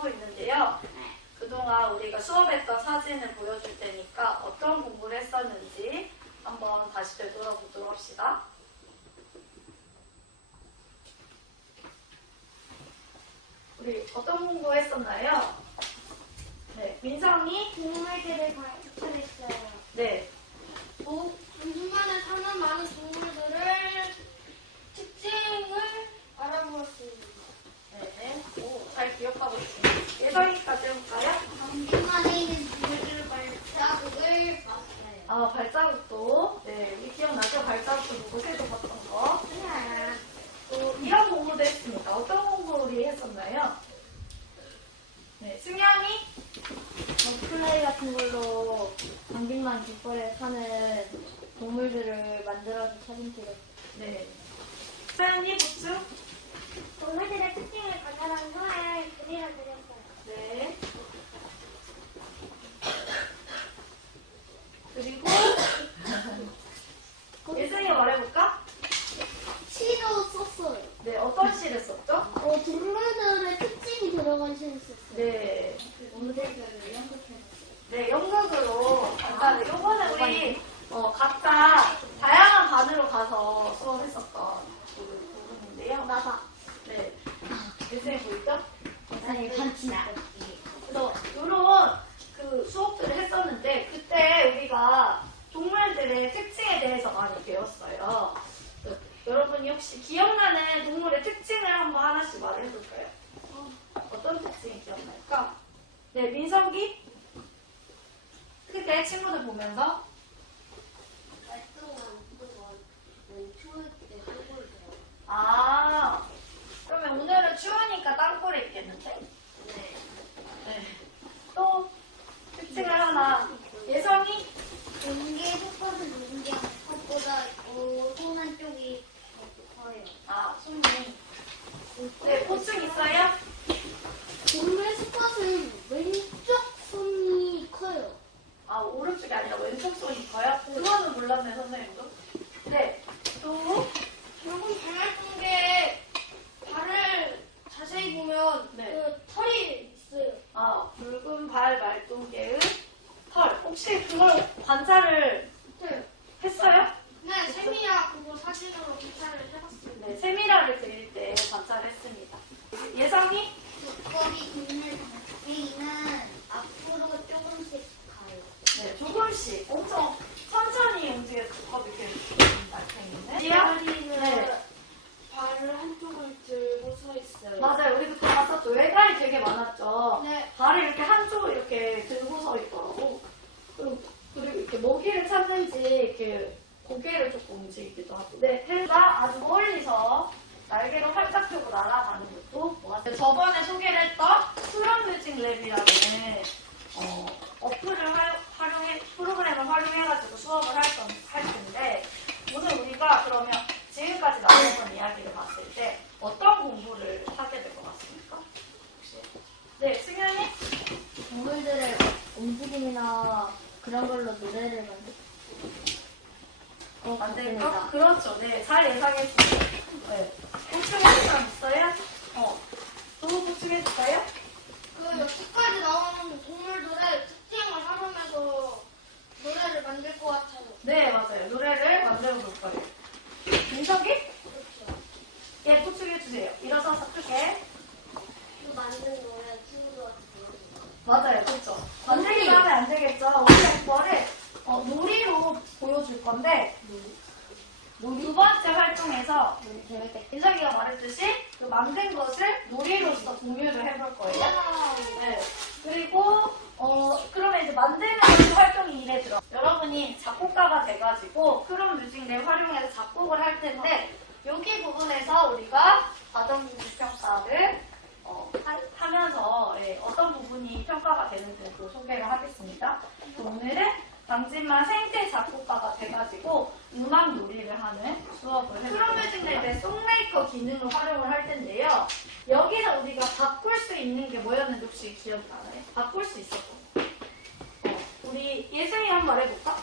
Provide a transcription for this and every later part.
하고 있는데요. 그동안 우리가 수업했던 사진을 보여줄 테니까 어떤 공부를 했었는지 한번 다시 되돌아보도록 합시다. 우리 어떤 공부 했었나요? 네, 민성이? 동물들을 관찰했어요. 네, 도, 중간에 사는 많은 동물들을 특징을 알아보았습니다. 네, 오, 잘 기억하고 있습니다. 예성이까지 해볼까요? 장기만에 있는 동물들 발자국을 봤어요. 아, 발자국도, 네, 우리 기억나죠? 발자국도 보고 새도 봤던 거. 또 이런 공부도 했습니다. 어떤 공부 우리 했었나요? 네, 승현이? 플레이 같은 걸로 방빙만 뒷벌에 사는 동물들을 만들어서 사진 찍었어요. 네. 서연이 보충? 동물들의 특징을 관찰한 후에 그림을 그렸어요. 네. 그리고 예승이가 말해볼까? 시도 썼어요. 네, 어떤 시를 썼죠? 어, 동물들의 특징이 들어간 시를 썼어요. 네. 동물들을 연극해서. 네, 연극으로 간단히 요거는 우리 어, 각자 다양한 반으로 가서 수업했었던 부- 부분인데요. 나사. 네. 예승이 보이죠? 아니, 같이. 그래서 이런 그 수업들을 했었는데 그때 우리가 동물들의 특징에 대해서 많이 여러분이 혹시 기억나는 동물의 특징을 한번 하나씩 말해볼까요? 어떤 특징이 기억날까? 네, 민석이? 그때 친구들 보면서 아 그러면 오늘은 추우니까 땅굴에 있겠는데? 네. 또 특징을 하나 예성이 공개 속옷은 공개 것보다 어, 손한 쪽이 더 커요. 아 손이 네 보충 있어요? 동물 스팟은 왼쪽 손이 커요. 아 오른쪽이 아니라 왼쪽 손이 커요? 그거는 몰랐네 선생님도 네또 결국 발활동계 발을 자세히 보면 네. 그 털이 있어요. 아, 붉은 발 말똥개의 털 혹시 그걸 관찰을 네. 했어요? 네, 세미야 그거 사진으로 기사를 해봤습니다. 네 세미라를 그릴 때 관찰했습니다 예성이 두꺼비 있는 달팽이는 앞으로 조금씩 가요. 네 조금씩 엄청 천천히 움직여서 두꺼비 이렇게 날팽이는 다리는 네. 발을 한쪽을 들고 서 있어요. 맞아요. 우리도 그거 봤었죠. 외발이 되게 많았죠. 네. 발을 이렇게 한쪽을 이렇게 들고 서 있더라고. 그리고, 그리고 이렇게 먹이를 찾는지 이렇게 고개를 조금 움직이기도 하고. 네, 해가 아주 멀리서 날개를 활짝 펴고 날아가는 것도 보았어요. 저번에 소개를 했던 수런 뮤직 랩이라는 어, 어플을 활, 활용해, 프로그램을 활용해가지고 수업을 할, 건, 할 텐데, 오늘 우리가 그러면 지금까지 나눴던 이야기를 봤을 때 어떤 공부를 하게 될 것 같습니까? 혹시? 네, 승현이? 동물들의 움직임이나 그런 걸로 노래를 만들 것 만들까? 같습니다. 그렇죠. 네, 잘 예상했습니다. 네. 보충해줄 사람 있어요? 어. 또 보충해줄까요? 그 여태까지 나온 동물들의 특징을 활용해서 노래를 만들 것 같아요. 네, 맞아요. 노래를 만들어 볼 거예요. 민석이? 그렇죠. 예, 보충해주세요. 일어서서 크게. 또 만든 노래 친구들한테 들었어요. 맞아요, 그렇죠. 만들기만 하면 안 되겠죠. 우리가 이거를 어, 놀이로 보여줄 건데, 두 번째 활동에서 민석이가 말했듯이 그 만든 것을 놀이로서 공유를 해볼 거예요. 네. 그리고 어 그러면 이제 만드는 활동이 이래 들어. 여러분이 작곡가가 돼가지고 크롬 뮤직랩 활용해서 작곡을 할 텐데 여기 부분에서 우리가 과정기술 평가를 어, 하, 면서 어떤 부분이 평가가 되는지 또 소개를 하겠습니다. 오늘은 당진만 생태 작곡가가 돼가지고 음악 놀이를 하는 수업을 해요. 프로뮤직낼 때 송메이커 기능을 활용을 할 텐데요. 여기서 우리가 바꿀 수 있는 게 뭐였는지 혹시 기억나나요? 바꿀 수 있었던 거. 어, 우리 예승이 한 번 해볼까?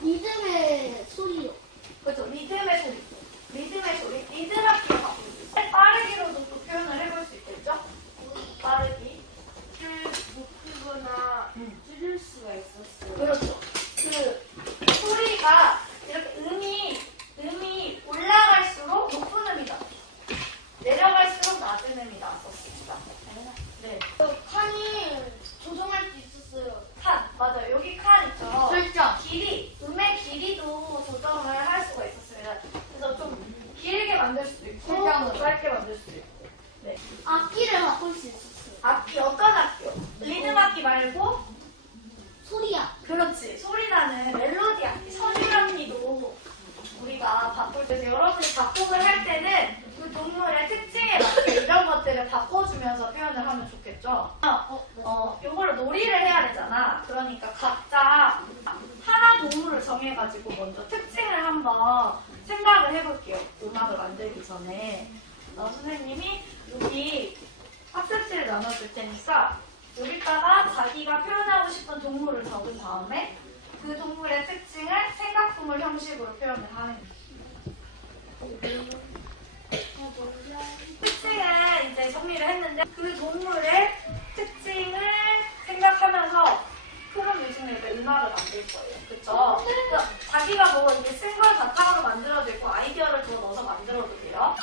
리듬의 소리요. 그죠? 리듬의 소리. 리듬의 소리. 리듬 수 있어요. 빠르기로도 또 표현을 해볼 수 있겠죠? 빠르기. 높이거나 줄일 수가 있었어요. 그렇죠. 그 소리가 이렇게 음이 음이 올라갈수록 높은 음이 나. 내려갈수록 낮은 음이 나왔었습니다. 네. 칸이 조정할 수 있었어요. 칸 맞아요. 여기 칸 있죠. 설정. 길이 음의 길이도 조정을 할 수가 있었습니다. 그래서 좀 길게 만들 수도 있고 설정으로. 짧게 만들 수도 있고. 악기를 바꿀 수 있었어요. 악기 어떤 악기요? 리듬 악기 말고 소리야. 그렇지 소리 나는 멜로디 악기 선율 악기도 우리가 바꿀 때 여러분이 작곡을 할 때는 그 동물의 특징에 맞게 이런 것들을 바꿔주면서 표현을 하면 좋겠죠. 어, 어, 요걸로 놀이를 해야 되잖아. 그러니까 각자 하나 동물을 정해가지고 먼저 특징을 한번 생각을 해볼게요. 음악을 만들기 전에. 어, 선생님이 여기 학습지를 나눠줄 테니까 여기다가 자기가 표현하고 싶은 동물을 적은 다음에 그 동물의 특징을 생각동물 형식으로 표현을 하는 거예요. 특징을 이제 정리를 했는데 그 동물의 특징을 생각하면서 프롬 뮤직내에서 음악을 만들 거예요. 그쵸? 그래서 자기가 뭐 이제 쓴걸 바탕으로 만들어도 되고 아이디어를 더 넣어서 만들어도 돼요.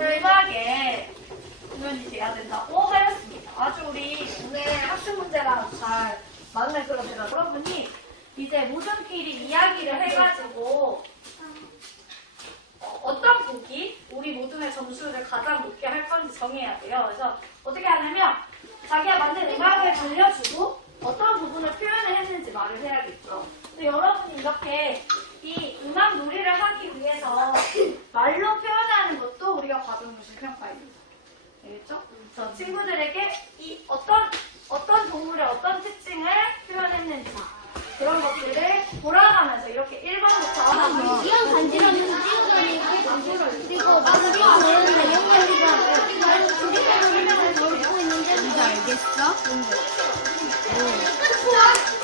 음악에 표현이 돼야 된다고 하였습니다. 아주 우리 오늘 학습 문제랑 잘 맞는 대로 여러분이 이제 모든끼리 이야기를 해가지고 어, 어떤 곡이 우리 모둠의 점수를 가장 높게 할 건지 정해야 돼요. 그래서 어떻게 하냐면 자기가 만든 음악을 들려주고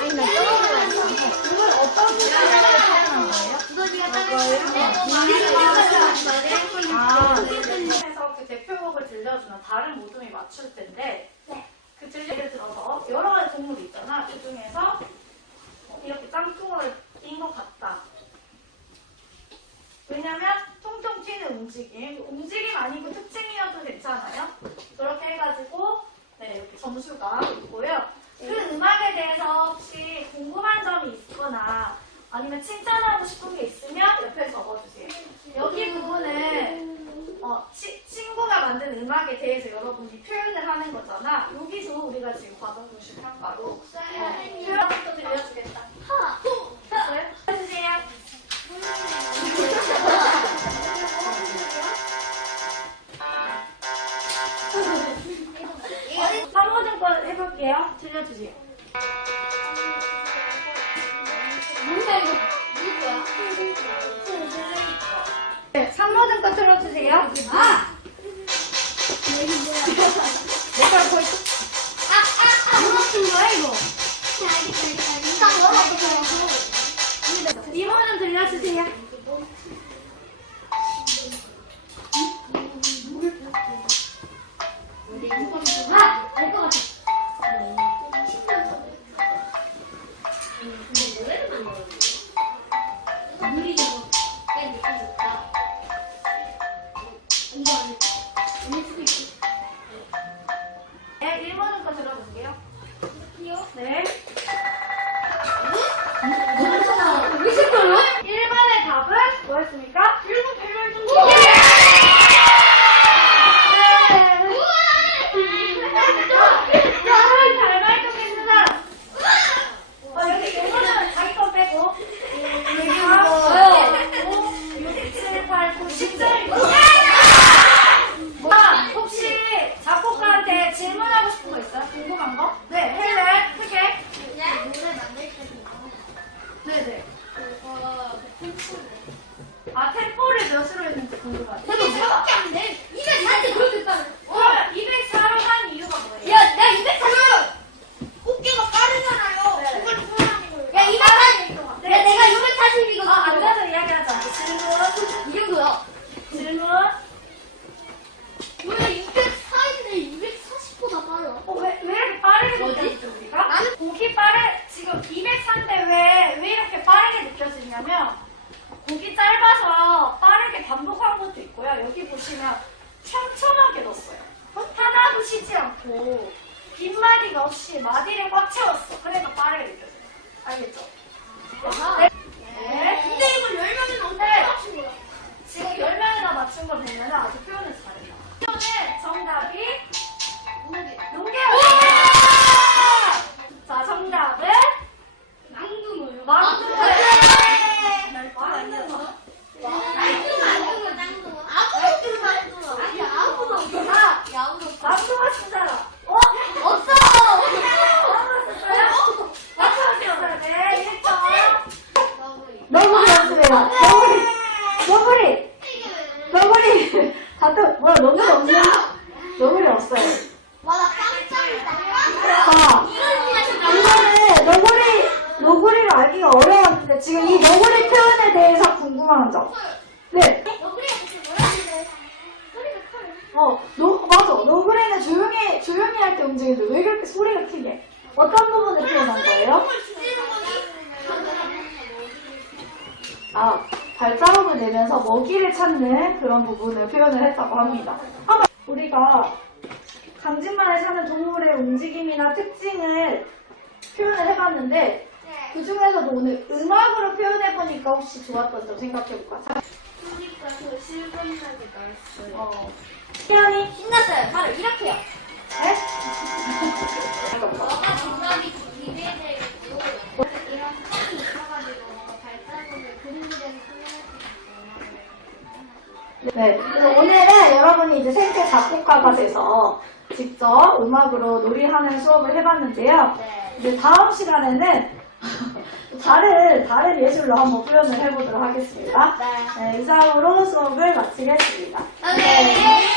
아니 나 떠오르지 이걸 어떤 특징을 표현한 거예요? 두더지가 아, 그래서 그 대표곡을 들려주면 다른 모둠이 맞출 텐데 그 들려 예를 들어서 여러 가지 동물이 있잖아. 그 중에서 어, 이렇게 짱뚱어를 띈것 같다. 왜냐면 통통 튀는 움직임, 움직임 아니고 특징이어도 괜찮아요. 그렇게 해가지고 네, 이렇게 점수가 있고요. 그 음악에 대해서 혹시 궁금한 점이 있거나 아니면 칭찬하고 싶은 게 있으면 옆에 적어주세요. 여기 부분은 어, 치- 친구가 만든 음악에 대해서 여러분이 표현을 하는 거잖아. 여기서 우리가 지금 과정중심 평가로 어, 표현부터 들려주겠다. 하! 네, 1번은 거 들어볼게요. 네. 않고, 빈마디가 없이 마디를 꽉 채웠어. 그래서 빠르게 느껴져요. 알겠죠? 네. 네. 근데 이걸 10명이나 어떻게 네. 지금 10명이나 맞춘 거 보면 아주 표현을 잘했다. 표현의 정답이 농계였습니다. 자, 정답은 낭둥어요. 망둥어예요. 망둥어. 낭둥어, 낭둥어, 낭둥어. 아무도 낭둥어. 아니, 아무도 없어. 아, 아무도 없어. 망둥어 쓴 사람. 어? 없어! 망둥어 썼어요? 망둥어 썼어요. 네, 1점. 너구리였습니다. 너구리. 너구리. 너구리. 다들, 뭐야, 너구리 없는? 너구리 없어요. 와, 나 깜짝 자, 놀랐다. 이거는 너구리, 너구리를 알기가 어려웠는데 지금 이 너구리 표현에 대해서 궁금한 점. 네. 어, 너, 맞아. 너구리는 조용히, 조용히 할 때 움직여줘. 왜 그렇게 소리가 크게? 어떤 부분을 표현한 거예요? 아, 발자국을 내면서 먹이를 찾는 그런 부분을 표현을 했다고 합니다. 한번 우리가 강진만에 사는 동물의 움직임이나 특징을 표현을 해봤는데 그 중에서도 오늘 음악으로 표현해보니까 혹시 좋았던 점 생각해볼까? 자, 그러니까 더 실감나게 나왔어요. 어. 태연이? 신났어요. 바로 이렇게요. 네? 너가 정답이 기대되고 이런 칸이 있어가지고 뭔가 발자국을 그림들에서 네. 그래서 오늘은 여러분이 이제 생태 작곡가가 돼서 직접 음악으로 놀이하는 수업을 해봤는데요. 네. 이제 다음 시간에는 달을, 달을 예술로 한번 표현을 해보도록 하겠습니다. 네, 네 이상으로 수업을 마치겠습니다. 네.